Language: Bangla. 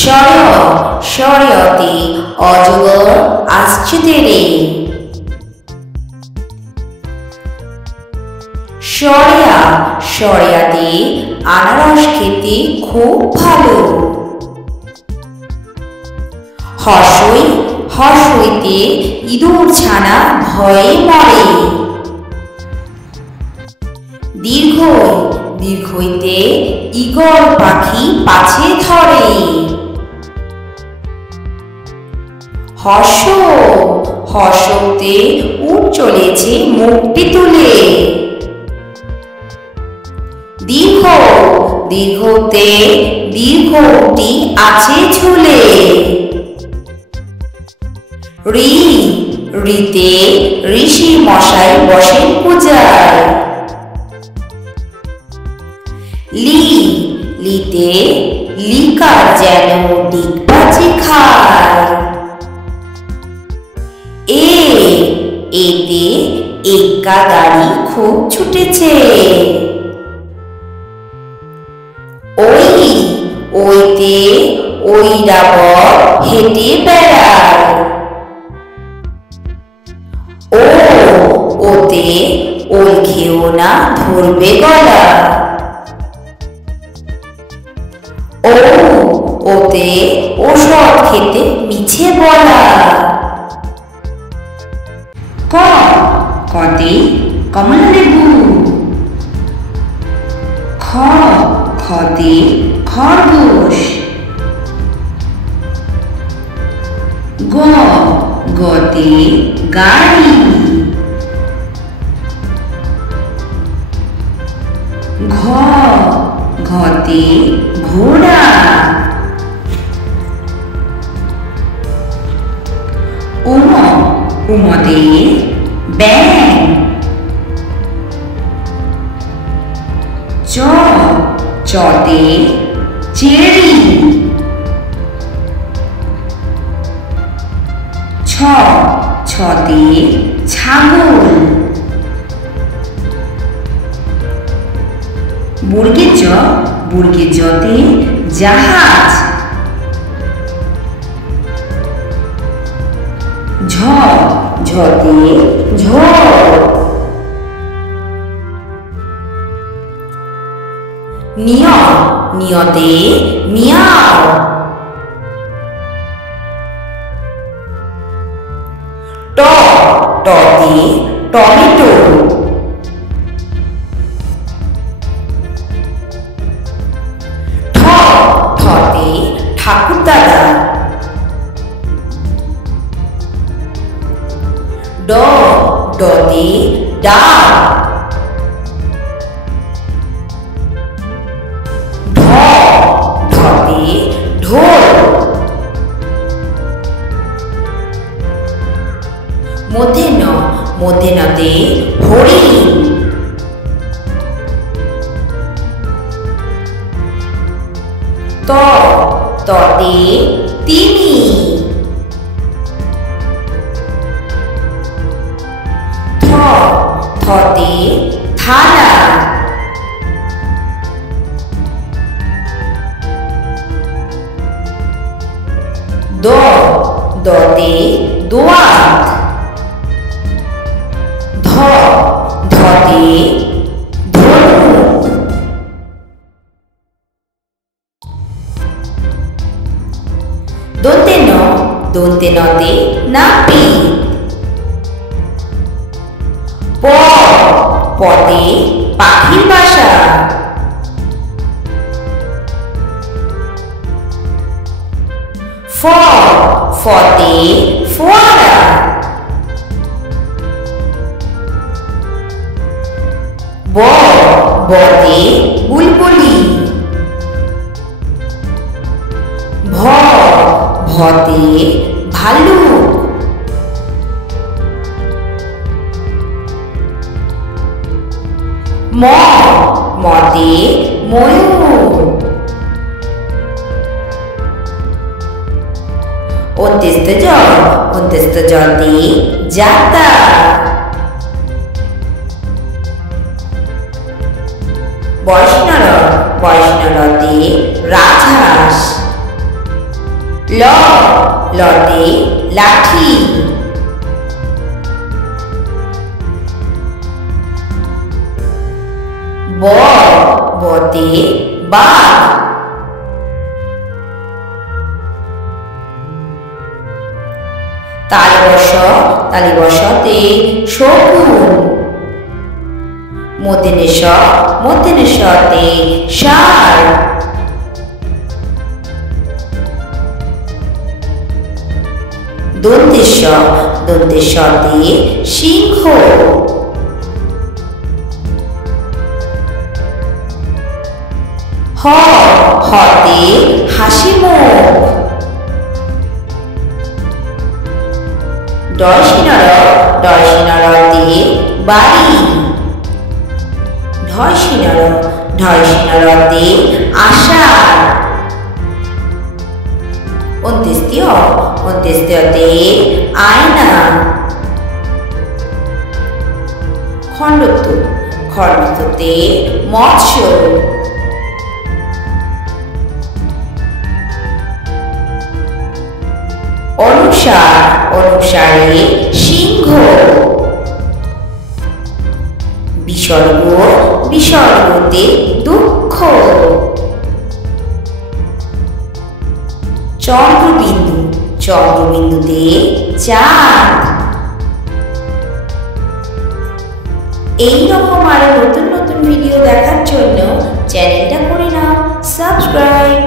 শর্য় শর্য়তে অজগর আসছে তেরে। শর্য়া শর্য়াতে আনারস খেতে খুব ভালো। হর্ষই হর্ষইতে ইঁদুর ছানা ভয়ে মরে। দীর্ঘই দীর্ঘইতে ঈগল পাখি পাছে ধরে। হর্ষ হর্ষতে উট চলেছে মুখটি তুলে। দীর্ঘ দীর্ঘতে দীর্ঘটি আছে ঝুলে। ঋ ঋতে ঋষি মশাই বসেন পূজায়। লি লিতে লিকার যেন ডিগবাজি খায়। এতে এক্কা গাড়ি খুব ছুটেছে। ওইতে ঐরাবত হেঁটে বেড়ায়। ওতে ওই খেও না ধরবে গলা। ওতে ওষুধ খেতে মিছে বলা। কতে কমলা লেবু। খতে খরগোশ। গতে গাড়ি। ঘতে ঘোড়া। উমতে ব্যাঙ। চতে চেরি। ছতে ছাগল। বুর্গে জতে জাহাজ। ঝতে ঝড়। নিয়তে মিয়াও। টতে টমেটো। ঠতে ঠাকুরদাদা। ডতে ডাল। ঢতে ঢোল। মধ্যে নতে হরিণ। ততে তিমি। থতে থালা। দতে দোয়াত। ধতে ধনুক। দন্তে নতে নাপিত। পতে পাখির বাসা। ফতে ফোয়ারা। বতে বুলবুলি। ভতে ভাল্লুক। মতে ময়ূর। অন্ত্যস্ত জতে যাতা। বৈষ্ণরতে রাজহাঁস। ল, লতে লাঠি। ব, বতে বাঘ। তালবশ, তালিবশতে শকুন। মূর্ধন্যষ, মূর্ধন্যষতে ষাঁড়। দন্তেশ, দন্তেশতে সিংহ। হ, হতে হাসিমুখ। ডয়সিনর, ডয়সিনরতে বাড়ি। ঢয়সিনর, ঢয়সিনরতে আষাঢ়। অন্ত্যেষ্টিয়, অন্ত্যেষ্টিয়তে আয়না। খণ্ডত্ব, খণ্ডত্বতে মৎস্য। অনুসার, অনুসারে সিংহ। বিসর্গ, বিসর্গতে দুঃখ। চন্দ্রবিন্দু, চন্দ্রবিন্দুতে চাঁদ। এইরকম আরো নতুন নতুন ভিডিও দেখার জন্য চ্যানেলটা করে নাও সাবস্ক্রাইব।